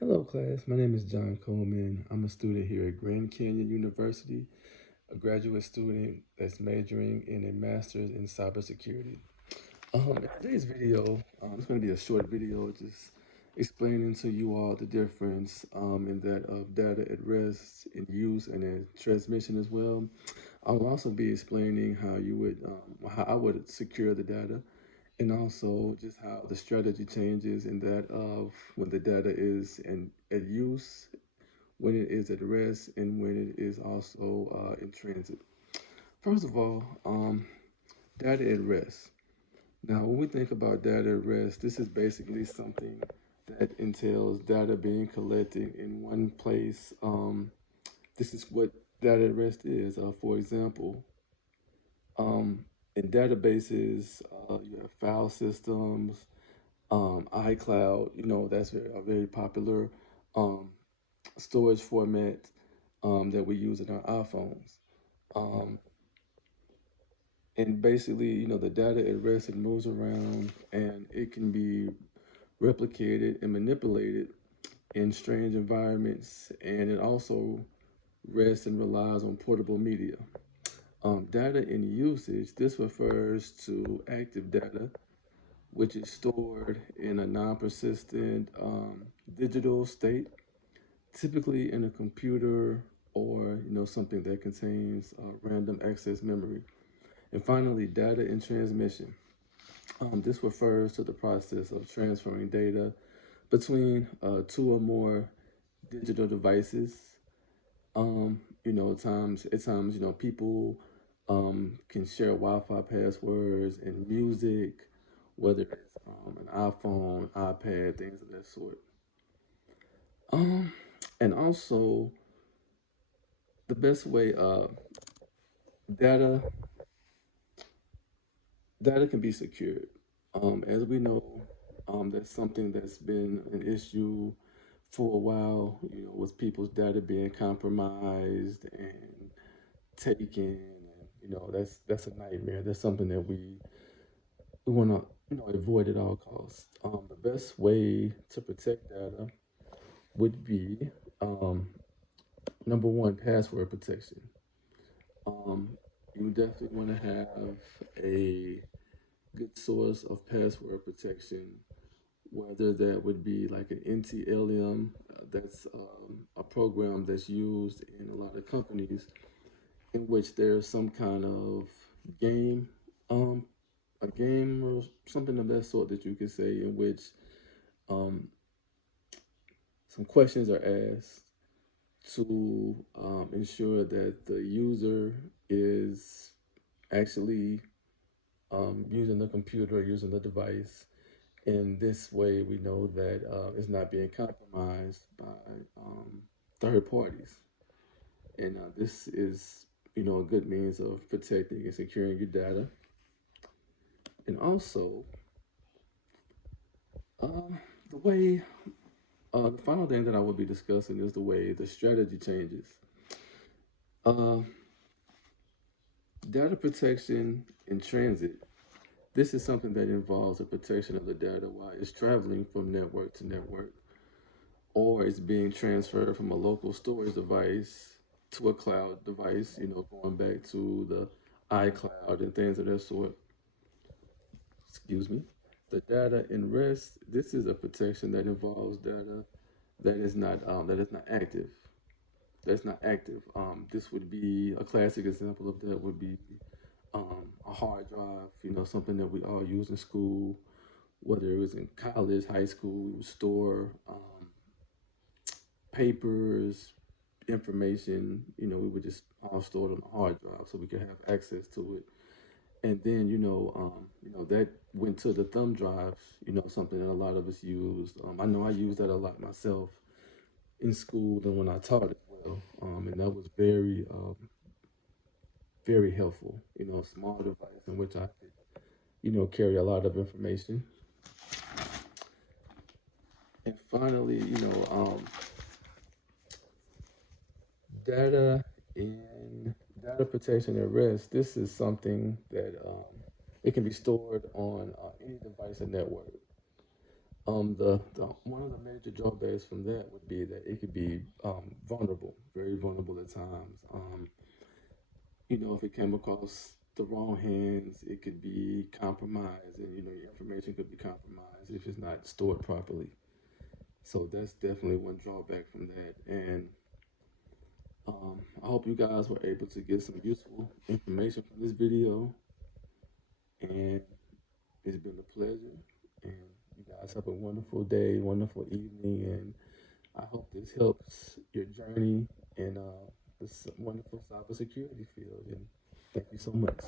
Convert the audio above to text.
Hello, class. My name is John Coleman. I'm a student here at Grand Canyon University, a graduate student that's majoring in a master's in cybersecurity. In today's video, it's going to be a short video just explaining to you all the difference in that of data at rest, in use, and in transmission as well. I will also be explaining how I would secure the data, and also just how the strategy changes in that of when the data is at use, when it is at rest, and when it is also in transit. First of all, data at rest. Now, when we think about data at rest, this is basically something that entails data being collected in one place. This is what data at rest is. For example, um, in databases, you have file systems, iCloud. That's a very popular um, storage format that we use in our iPhones. Um, and basically, the data at rest, it moves around and it can be replicated and manipulated in strange environments, and it also rests and relies on portable media. Data in usage, this refers to active data, which is stored in a non-persistent digital state, typically in a computer or something that contains random access memory. And finally, data in transmission. This refers to the process of transferring data between two or more digital devices. At times, people can share Wi-Fi passwords and music, whether it's an iPhone, iPad, things of that sort. Um, and also the best way data data can be secured. As we know, that's something that's been an issue for a while. With people's data being compromised and taken, and that's a nightmare. That's something that we want to avoid at all costs. The best way to protect data would be number one, password protection. Um, you definitely want to have a good source of password protection, whether that would be like an NTLM, that's a program that's used in a lot of companies, in which there's some kind of game, um, a game or something of that sort that you could say, in which um, some questions are asked to ensure that the user is actually using the computer, using the device. In this way, we know that it's not being compromised by third parties. And this is, a good means of protecting and securing your data. And also, uh, the final thing that I will be discussing is the way the strategy changes. Uh, Data protection in transit. This is something that involves the protection of the data while it's traveling from network to network, or it's being transferred from a local storage device to a cloud device, going back to the iCloud and things of that sort. Excuse me. The data in rest, this is a protection that involves data that is not active. That's not active. This would be a classic example of that would be a hard drive, something that we all use in school, whether it was in college, high school, we would store papers, information, we would just all store it on a hard drive so we could have access to it. And then, that went to the thumb drives, something that a lot of us used. I know I used that a lot myself in school and when I taught as well. And that was very helpful, a small device in which I could, carry a lot of information. And finally, data in data protection at rest. This is something that it can be stored on any device and network. The one of the major drawbacks from that would be that it could be vulnerable, very vulnerable at times. If it came across the wrong hands, it could be compromised, and your information could be compromised if it's not stored properly. So that's definitely one drawback from that. And I hope you guys were able to get some useful information from this video. And it's been a pleasure. And you guys have a wonderful day, wonderful evening. And I hope this helps your journey in this wonderful cybersecurity field. And thank you so much.